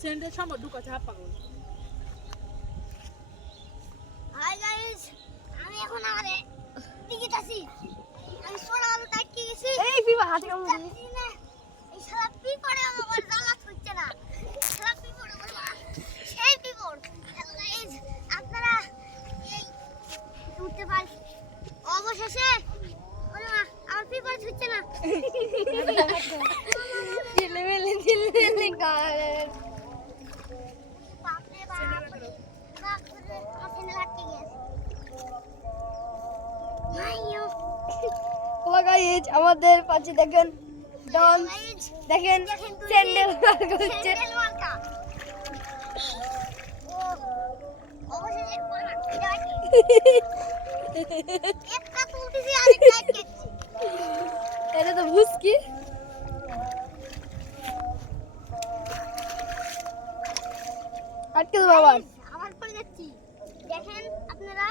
Sandal সামনে ঢুকা চাপ পাগল। হাই গাইস, আমি এখন আরে টিকিট আছি। আমি সোনা আলু টাইটকে গেছি। এই পিপা হাতে কামড় দিলি। এই শালা পিপড়ে আমার জ্বালা হচ্ছে না। শালা পিপড়ে বলবা সেই পিপড়। হ্যালো গাইস, আপনারা এই উঠতে পারেন অবশেষে। ওরে মা, আমার পিপড় হচ্ছে না। চিল্লে গায়ে বাপরে বাপ, বাপরে হাসিনা লাগতে গেছে। মাইয়ো গাইস আমাদের পাশে দেখেন ডন, দেখেন স্যান্ডেল করছে। স্যান্ডেল মার্কা। ও অবশেষে পড়া যাচ্ছে। একটা তুলতেছি আরেকটা আটকেছি। এটা তো মুস্কি। আটকে বাবা আবার পড়ে যাচ্ছি। দেখেন আপনারা